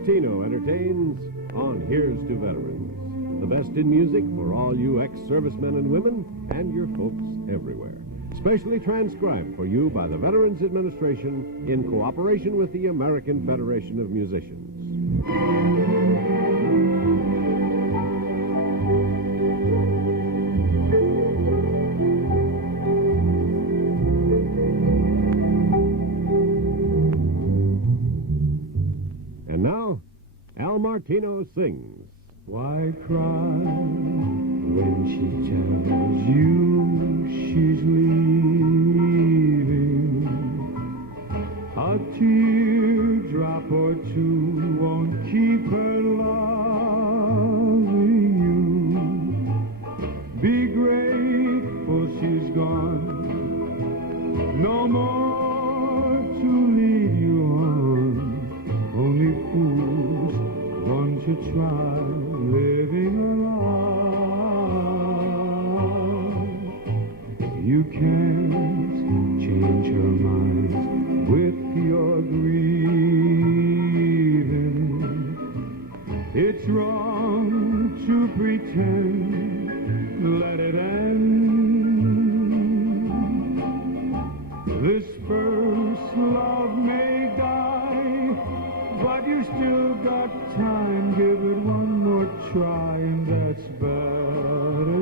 Martino entertains on Here's to Veterans, the best in music for all you ex-servicemen and women and your folks everywhere. Specially transcribed for you by the Veterans Administration in cooperation with the American Federation of Musicians. And now, Al Martino sings. Why cry when she tells you she's leaving? A teardrop or two won't keep her loving you. Be grateful she's gone, no more to lead you on. Only fools want to try living alive. You can't change her mind with your grieving. It's wrong to pretend. Let it end. This first love may die, but you still got time. Give it one more try, and that's better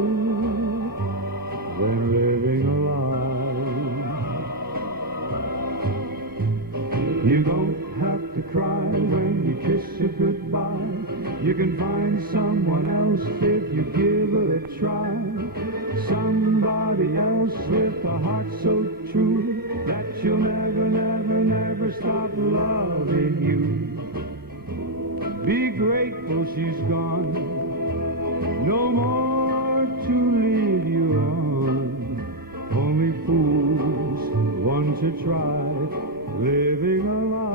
than living alive. You don't have to cry when you kiss her goodbye. You can find someone else if you give it a try. Somebody else with a heart so true that she'll never, never, never stop loving you. Be grateful she's gone, no more to lead you on. Only fools want to try living alive.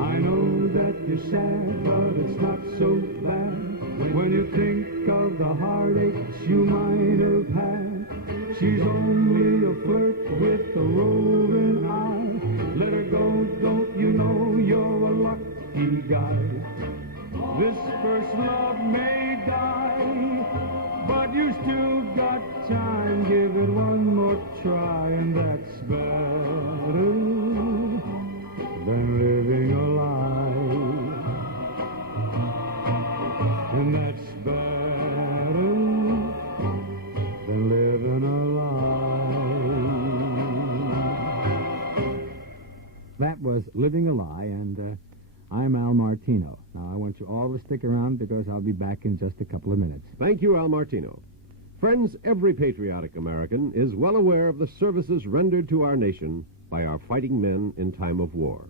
I know that you're sad, but it's not so bad when you think of the heartaches you might have had. She's only a flirt with a roving eye. Let her go, don't you know you're a lucky guy. This first love may die, but you still got time. Give it one more try, and that's better than living alive. And that's better than living alive. That was Living a Lie, and I'm Al Martino. Now, I want you all to stick around because I'll be back in just a couple of minutes. Thank you, Al Martino. Friends, every patriotic American is well aware of the services rendered to our nation by our fighting men in time of war.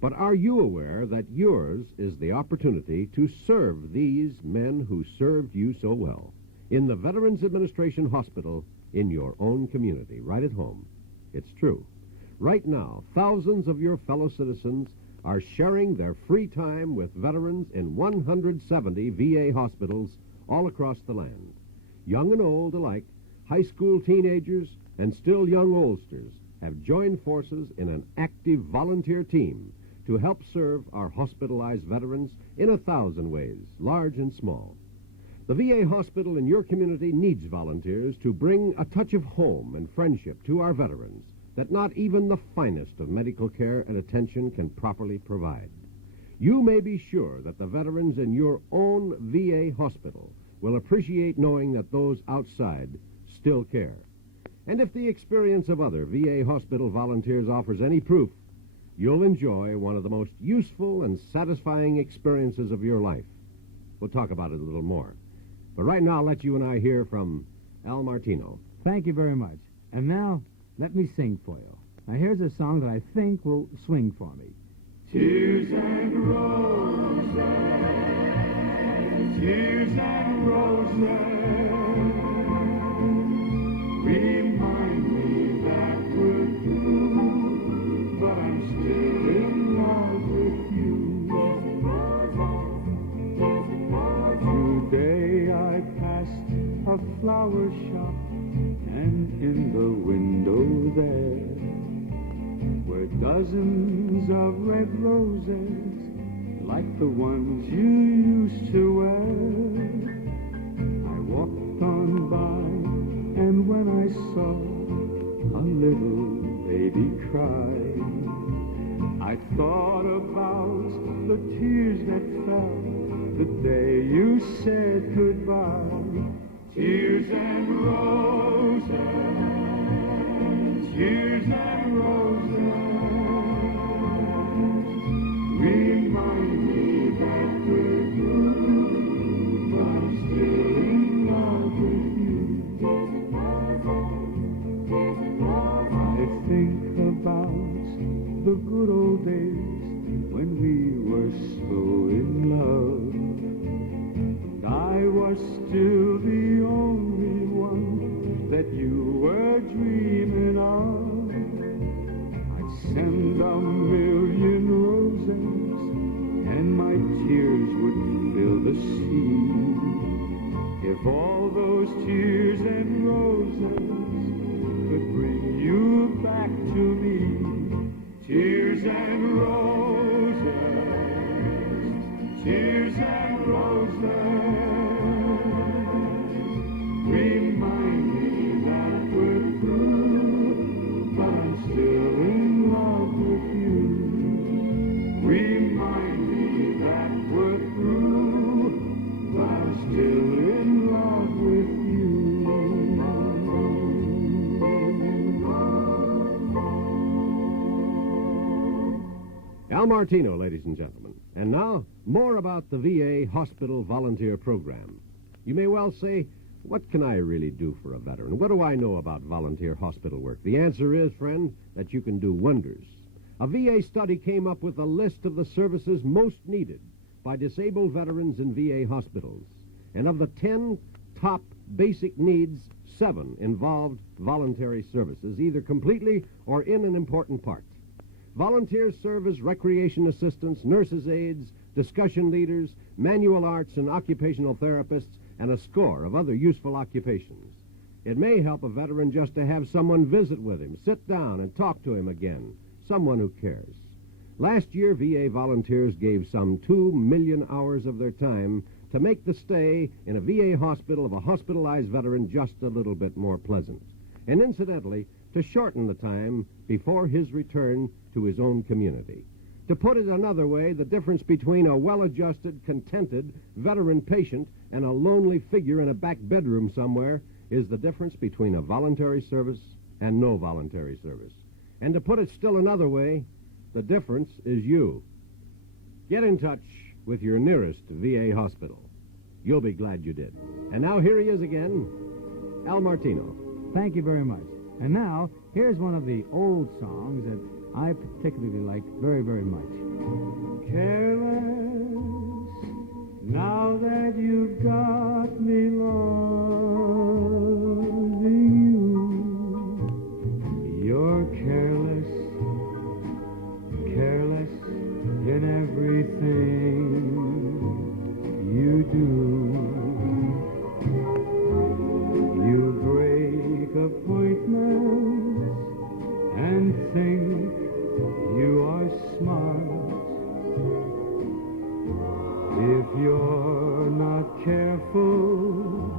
But are you aware that yours is the opportunity to serve these men who served you so well in the Veterans Administration Hospital in your own community, right at home? It's true. Right now, thousands of your fellow citizens are sharing their free time with veterans in 170 VA hospitals all across the land. Young and old alike, high school teenagers and still young oldsters have joined forces in an active volunteer team to help serve our hospitalized veterans in 1,000 ways, large and small. The VA hospital in your community needs volunteers to bring a touch of home and friendship to our veterans that not even the finest of medical care and attention can properly provide. You may be sure that the veterans in your own VA hospital will appreciate knowing that those outside still care. And if the experience of other VA hospital volunteers offers any proof, you'll enjoy one of the most useful and satisfying experiences of your life. We'll talk about it a little more. But right now, I'll let you and I hear from Al Martino. Thank you very much. And now, let me sing for you. Now, here's a song that I think will swing for me. Tears and roses, tears and roses, remind me that we're through, but I'm still in love with you. Today I passed a flower shop, and in the window there were dozens tons of red roses like the ones you used to wear. I walked on by, and when I saw a little baby cry, I thought about the tears that fell the day you said goodbye. Tears and roses, tears and roses, remind me that we're through, but I'm still in love with you. I think about the good old days when we were so in love. I was still the only one that you were dreaming of. I'd send a million roses, and my tears would fill the sea. If all those tears and roses could bring you back to me. Tears and roses, tears and roses, remind me that we're through, but I'm still in love with you. Remind me that we're through, but I'm still in love with you. Al Martino, ladies and gentlemen. And now, more about the VA Hospital Volunteer Program. You may well say, what can I really do for a veteran? What do I know about volunteer hospital work? The answer is, friend, that you can do wonders. A VA study came up with a list of the services most needed by disabled veterans in VA hospitals. And of the 10 top basic needs, 7 involved voluntary services, either completely or in an important part. Volunteers serve as recreation assistants, nurses' aides, discussion leaders, manual arts and occupational therapists, and a score of other useful occupations. It may help a veteran just to have someone visit with him, sit down and talk to him again, someone who cares. Last year, VA volunteers gave some 2 million hours of their time to make the stay in a VA hospital of a hospitalized veteran just a little bit more pleasant. And incidentally, to shorten the time before his return to his own community. To put it another way, the difference between a well-adjusted, contented veteran patient and a lonely figure in a back bedroom somewhere is the difference between a voluntary service and no voluntary service. And to put it still another way, the difference is you. Get in touch with your nearest VA hospital. You'll be glad you did. And now here he is again, Al Martino. Thank you very much. And now, here's one of the old songs that I particularly like very, very much. Careless, now that you've got me loving you, you're careless, careless in everything you do. You break appointments and think you are smart. If you're not careful,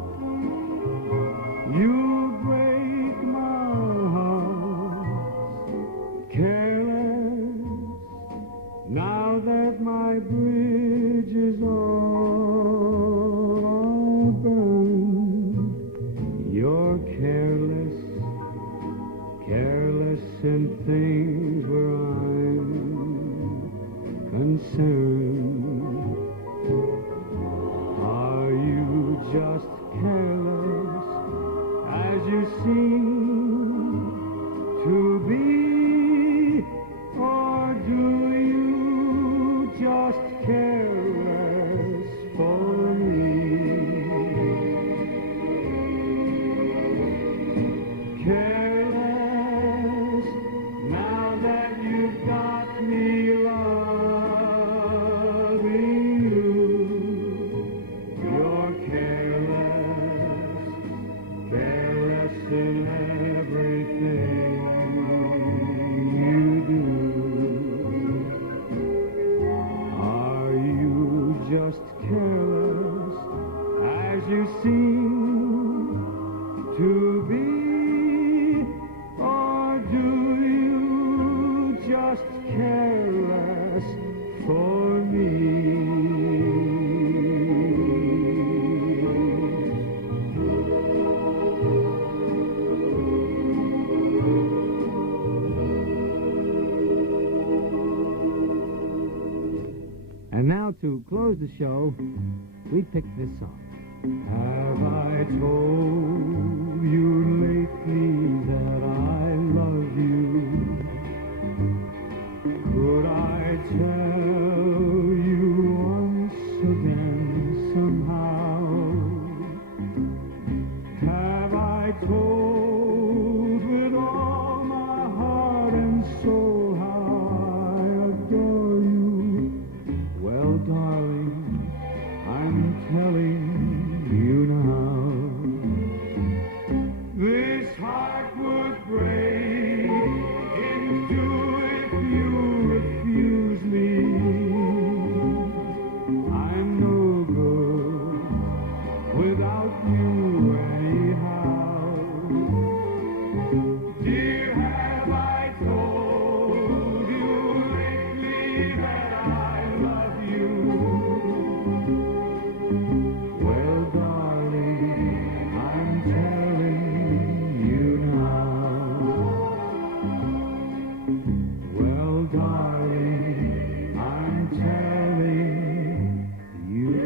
you break my heart. Careless, now that my bridge is all burned. You're careless, careless in things where I'm concerned. Are you just careless as you seem to be, or do you just careless for me? Careless, now that you've got me loving now, to close the show, we picked this song. Have I told you lately that I love you? Could I tell you once again somehow? Have I told with all my heart and soul how I adore you? Well, darling, I'm telling you now. This heart would break in two if you refuse me. I'm no good without you anyhow. Dear, have I told you lately that I love you? Well, darling, I'm telling you now. Well, darling, I'm telling you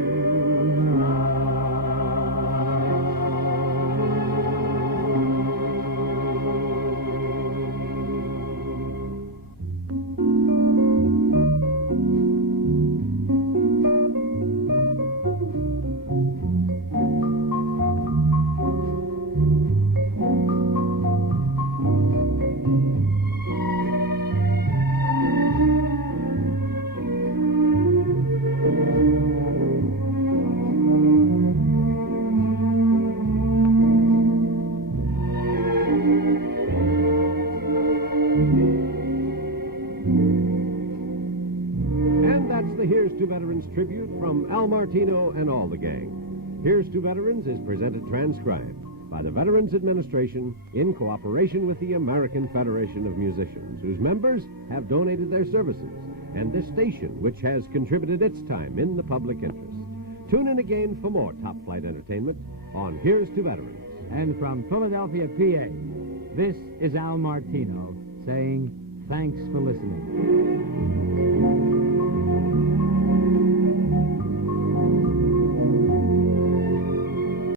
And that's the Here's to Veterans tribute from Al Martino and all the gang. Here's to Veterans is presented transcribed by the Veterans Administration in cooperation with the American Federation of Musicians, whose members have donated their services, and this station, which has contributed its time in the public interest. Tune in again for more top-flight entertainment on Here's to Veterans. And from Philadelphia, PA, this is Al Martino saying thanks for listening.